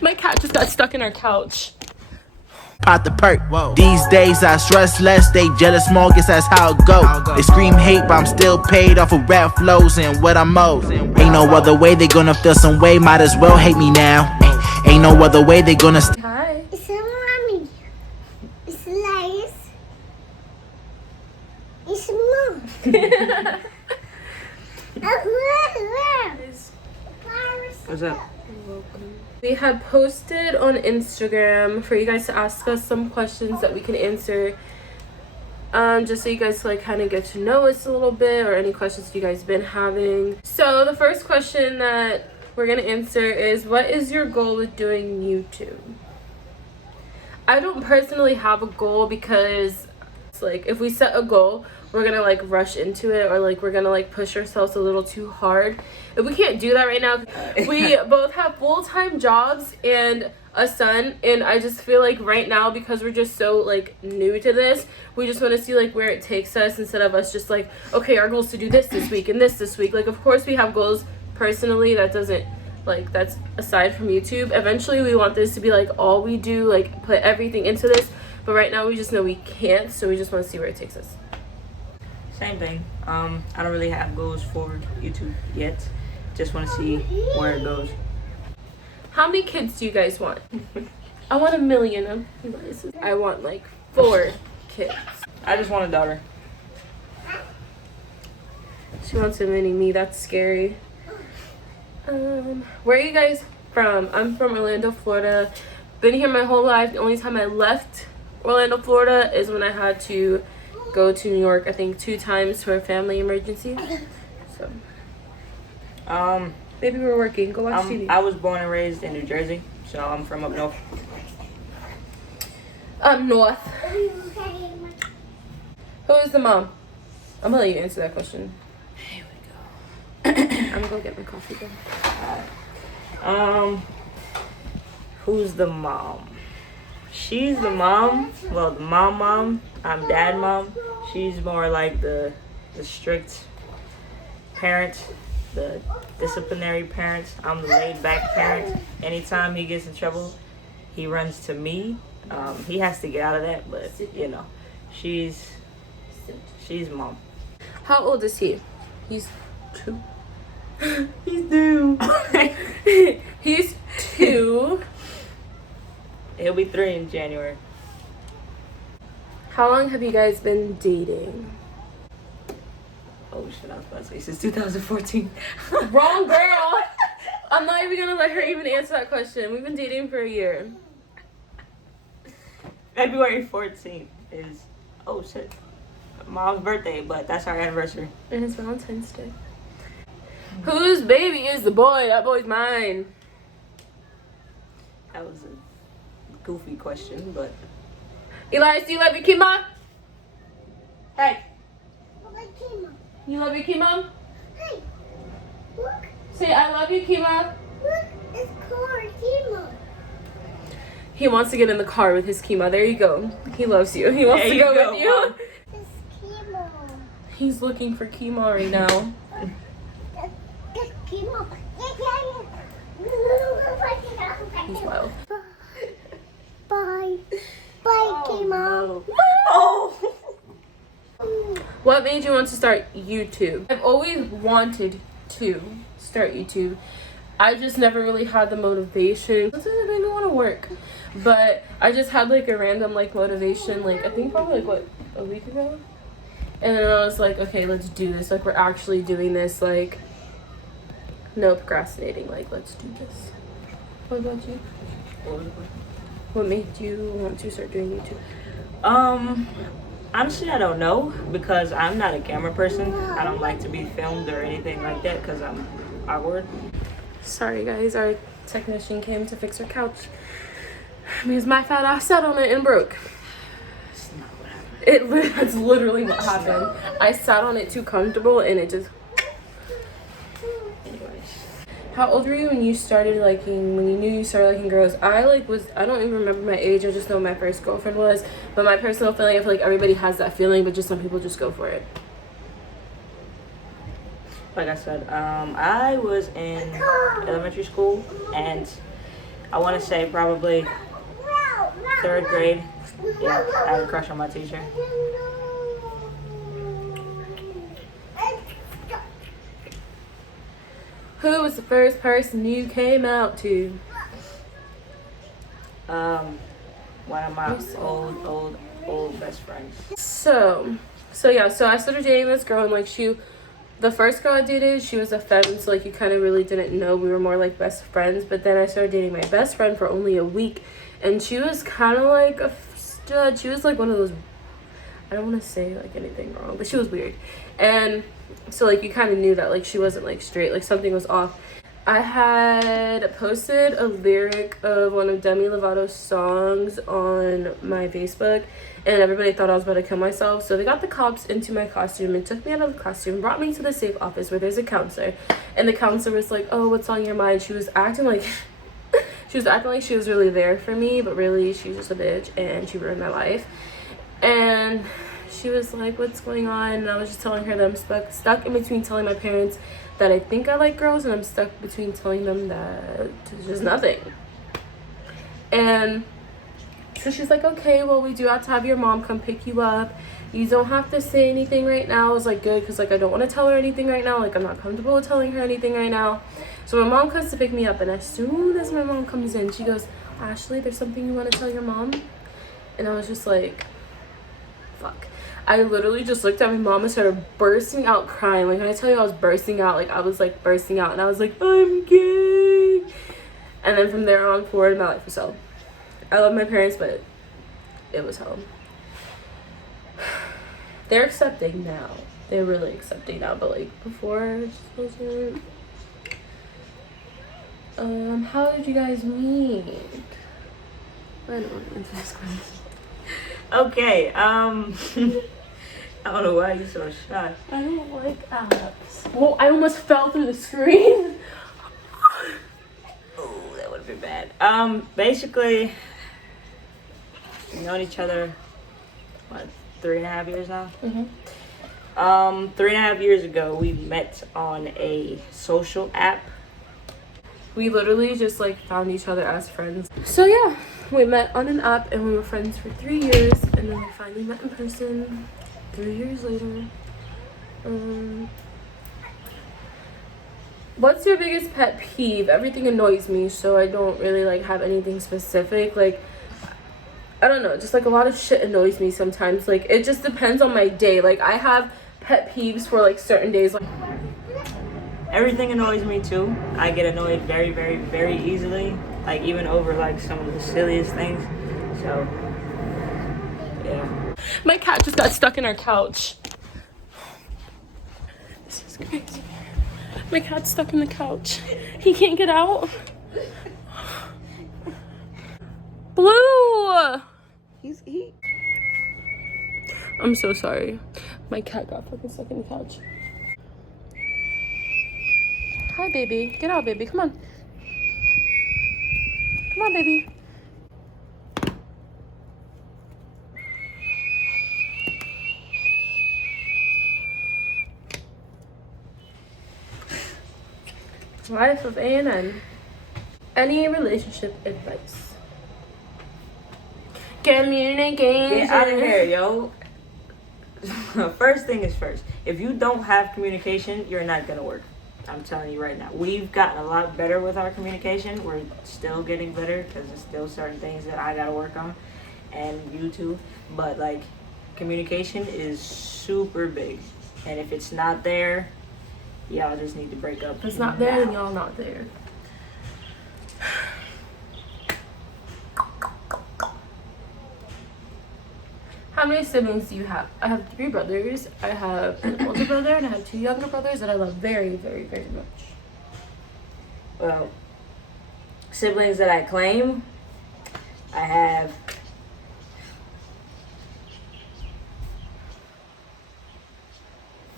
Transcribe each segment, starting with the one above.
My cat just got stuck in our couch. Pop the perk. Whoa. These days I stress less, they jealous more, guess that's how it go. They scream hate, but I'm still paid off of rap flows and what I'm owed. Ain't no other way, they gonna feel some way, might as well hate me now. Ain't no other way, they gonna Hi. It's a mommy. It's Elias. It's mom. What's up? We had posted on Instagram for you guys to ask us some questions that we can answer. Just so you guys like kind of get to know us a little bit, or any questions you guys been having. So the first question that we're gonna answer is, what is your goal with doing YouTube? I don't personally have a goal, because it's like if we set a goal, we're gonna like rush into it, or like we're gonna like push ourselves a little too hard. If we can't do that right now, we both have full-time jobs and a son, and I just feel like right now, because we're just so like new to this, we just want to see like where it takes us, instead of us just like, okay, our goal is to do this week and this week. Like, of course we have goals personally, that doesn't like, that's aside from YouTube. Eventually we want this to be like all we do, like put everything into this, but right now we just know we can't, so we just want to see where it takes us. Same thing. I don't really have goals for YouTube yet. Just want to see where it goes. How many kids do you guys want? I want 1 million. I want like 4 kids. I just want a daughter. She wants a mini me. That's scary. Where are you guys from? I'm from Orlando, Florida. Been here my whole life. The only time I left Orlando, Florida is when I had to go to New York, I think 2 times for a family emergency. So maybe we're working. Go watch TV. I was born and raised in New Jersey, so I'm from up north. Up north. Who is the mom? I'm gonna let you answer that question. Here we go. I'm gonna go get my coffee then. Who's the mom? She's the mom. Well, the mom. I'm dad mom. She's more like the strict parent, the disciplinary parent. I'm the laid back parent. Anytime he gets in trouble, he runs to me. He has to get out of that, but you know, she's mom. How old is he? He's 2. He's due. He's 2. He'll be 3 in January. How long have you guys been dating? Oh shit, I was about to say since 2014. Wrong girl. I'm not even gonna let her even answer that question. We've been dating for a year. February 14th is, oh shit, mom's birthday, but that's our anniversary. And it's Valentine's Day. Whose baby is the boy? That boy's mine. That was a goofy question, but Elias, do you love your Kima? Hey, I like Kima. you love your Kima? Hey, look, Say, I love you, Kima. look, it's called Kima. He wants to get in the car with his Kima. There you go. He loves you. He wants There to you go go, with you. Mom. It's Kima. He's looking for Kima right now. It's Kima. He's wild. Bye. Bye, Kima. oh. What made you want to start YouTube? I've always wanted to start YouTube. I just never really had the motivation. Sometimes I didn't want to work, but I just had like a random like motivation, like I think probably like what, a week ago, and then I was like, okay, let's do this. Like, we're actually doing this. Like, no procrastinating. Like, let's do this. What about you? What made you want to start doing YouTube? Honestly, I don't know, because I'm not a camera person. I don't like to be filmed or anything like that because I'm awkward. Sorry guys, our technician came to fix our couch because my fat ass sat on it and broke. That's not what happened. That's literally what happened. I sat on it too comfortable and it just... Anyways. How old were you when you started liking, when you knew you started liking girls? I don't even remember my age. I just know my first girlfriend was. But my personal feeling, I feel like everybody has that feeling, but just some people just go for it. Like I said, I was in elementary school, and I want to say probably 3rd grade. Yeah, I had a crush on my teacher. Who was the first person you came out to? One of my old best friends. So I started dating this girl, and like the first girl I dated, she was a femme, so like you kind of really didn't know. We were more like best friends. But then I started dating my best friend for only a week, and she was kind of like a stud. She was like one of those, I don't want to say like anything wrong, but she was weird. And so like you kind of knew that like she wasn't like straight, like something was off. I had posted a lyric of one of Demi Lovato's songs on my Facebook, and everybody thought I was about to kill myself. So they got the cops into my costume and took me out of the costume, brought me to the safe office where there's a counselor. And the counselor was like, oh, what's on your mind? She was acting like she was really there for me, but really she was just a bitch and she ruined my life. And she was like, what's going on? And I was just telling her that I'm stuck in between telling my parents that I think I like girls, and I'm stuck between telling them that it's just nothing. And so she's like, okay, well, we do have to have your mom come pick you up. You don't have to say anything right now. I was like, good, because like I don't want to tell her anything right now. Like I'm not comfortable with telling her anything right now. So my mom comes to pick me up, and as soon as my mom comes in, she goes, Ashley, there's something you want to tell your mom? And I was just like, fuck. I literally just looked at my mom and started bursting out crying. Like when I tell you I was bursting out, like I was like bursting out, and I was like, I'm gay. And then from there on forward, my life was hell. I love my parents, but it was hell. They're accepting now. They're really accepting now, but like before, it just wasn't. How did you guys meet? I don't want to answer this question. Okay, I don't know why you're so shy. I don't like apps. Well, I almost fell through the screen. Oh, that would have been bad. Basically, we've known each other, what, 3.5 years now? Mm-hmm. 3.5 years ago, we met on a social app. We literally just like found each other as friends. So yeah, we met on an app and we were friends for 3 years, and then we finally met in person 3 years later. What's your biggest pet peeve? Everything annoys me, so I don't really like have anything specific. Like, I don't know, just like a lot of shit annoys me sometimes. Like it just depends on my day. Like I have pet peeves for like certain days. Like Everything annoys me too. I get annoyed very, very, very easily. Like even over like some of the silliest things. So yeah. my cat just got stuck in our couch. This is crazy. My cat's stuck in the couch. He can't get out. Blue! I'm so sorry. My cat got fucking stuck in the couch. Hi, baby. Get out, baby. Come on. Come on, baby. Life of A&N. Any relationship advice? Communication. Get out of here, yo. First thing is first. If you don't have communication, you're not gonna work. I'm telling you right now. We've gotten a lot better with our communication. We're still getting better because there's still certain things that I gotta work on, and you too. But like, communication is super big, and if it's not there, y'all just need to break up. If it's not there, then y'all not there. How many siblings do you have? I have 3 brothers. I have an older brother and I have 2 younger brothers that I love very, very, very much. Well, siblings that I claim, I have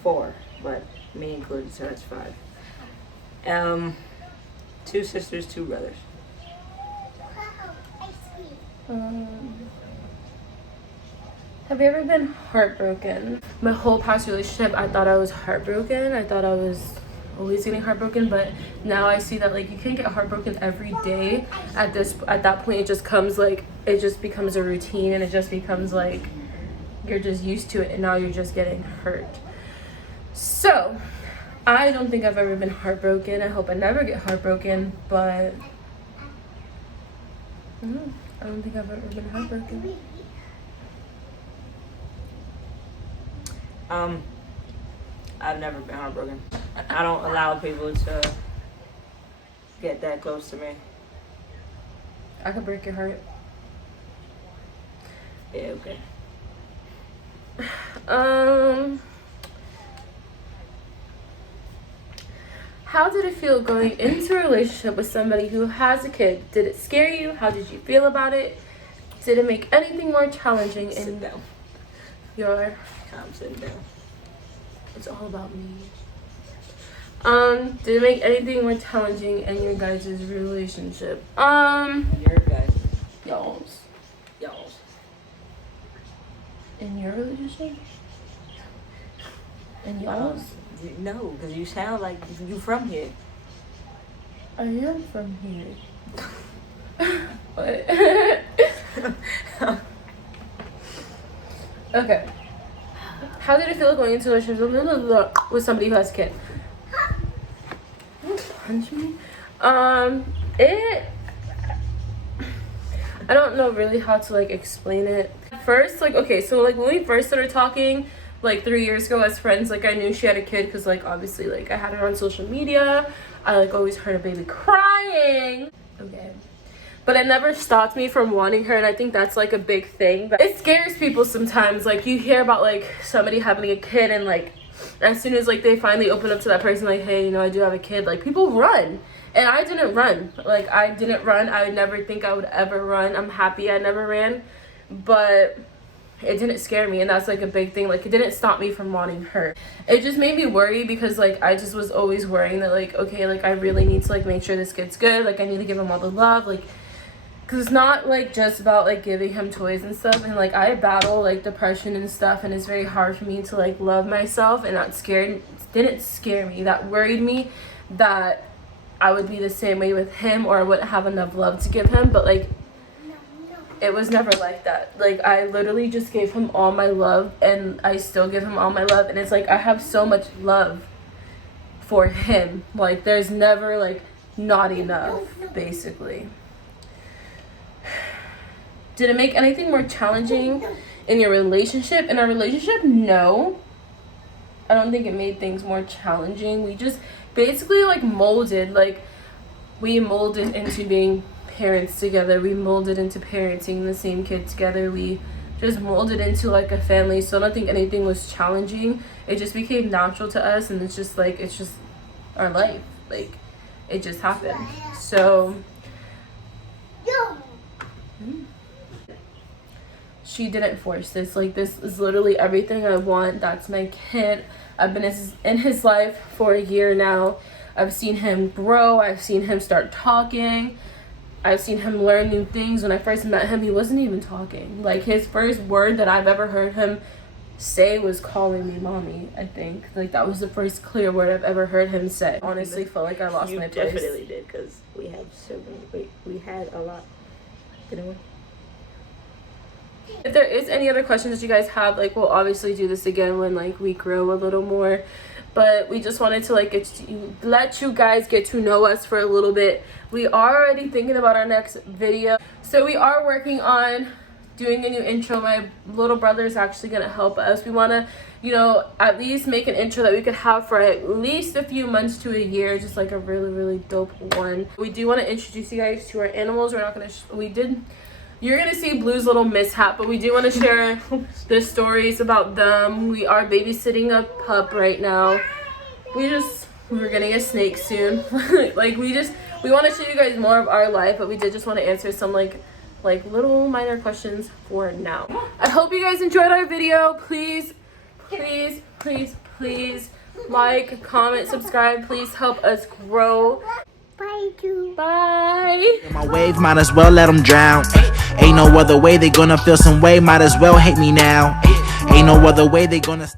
4, but me included, so that's 5. 2 sisters, 2 brothers. Have you ever been heartbroken? My whole past relationship, I thought I was heartbroken. I thought I was always getting heartbroken, but now I see that like you can't get heartbroken every day. At that point, it just comes like, it just becomes a routine, and it just becomes like you're just used to it, and now you're just getting hurt. So I don't think I've ever been heartbroken. I hope I never get heartbroken, but I don't think I've ever been heartbroken. I've never been heartbroken. I don't allow people to get that close to me. I could break your heart. Yeah, okay. How did it feel going into a relationship with somebody who has a kid? Did it scare you? How did you feel about it? Did it make anything more challenging in Sit down. your... I'm sitting down. It's all about me. Did it make anything more challenging in your guys' relationship? Your guys. Y'all's. Y'all's. In your relationship? In y'all's? No, because you sound like you from here. I am from here. But okay. How did it feel going into a relationship with somebody who has a kid? Don't punch me. I don't know really how to like explain it. First, like, okay, so like when we first started talking, like 3 years ago as friends, like I knew she had a kid because like obviously like I had her on social media. I like always heard a baby crying. Okay. But it never stopped me from wanting her, and I think that's like a big thing. But it scares people sometimes. Like you hear about like somebody having a kid, and like as soon as like they finally open up to that person like, hey, you know, I do have a kid, like people run. And I didn't run. Like I didn't run. I would never think I would ever run. I'm happy I never ran. But it didn't scare me, and that's like a big thing. Like it didn't stop me from wanting her. It just made me worry because like I just was always worrying that like, okay, like I really need to like make sure this kid's good. Like I need to give him all the love, like, because it's not like just about like giving him toys and stuff. And like I battle like depression and stuff, and it's very hard for me to like love myself, and that didn't scare me. That worried me that I would be the same way with him, or I wouldn't have enough love to give him. But like it was never like that. Like I literally just gave him all my love, and I still give him all my love, and it's like I have so much love for him. Like there's never like not enough, basically. Did it make anything more challenging in your relationship? In our relationship, no. I don't think it made things more challenging. We just basically like molded. Like we molded into being parents together. We molded into parenting the same kid together. We just molded into like a family. So I don't think anything was challenging. It just became natural to us, and it's just our life. Like it just happened. So she didn't force this. Like this is literally everything I want. That's my kid. I've been in his life for a year now. I've seen him grow. I've seen him start talking. I've seen him learn new things. When I first met him, he wasn't even talking. Like his first word that I've ever heard him say was calling me mommy, I think. Like that was the first clear word I've ever heard him say. Honestly felt like I lost my place. You definitely did, because we have so many. We had a lot. Anyway. If there is any other questions that you guys have, like we'll obviously do this again when like we grow a little more. But we just wanted to like let you guys get to know us for a little bit. We are already thinking about our next video. So we are working on doing a new intro. My little brother is actually going to help us. We want to, you know, at least make an intro that we could have for at least a few months to a year. Just like a really, really dope one. We do want to introduce you guys to our animals. We're not going to, you're going to see Blue's little mishap, but we do want to share the stories about them. We are babysitting a pup right now. We're getting a snake soon. Like we want to show you guys more of our life, but we did just want to answer some like little minor questions for now. I hope you guys enjoyed our video. Please like, comment, subscribe. Please help us grow. Bye. My wave, might as well let them drown. Ain't no other way they gonna feel some way, might as well hate me now. Ain't no other way they gonna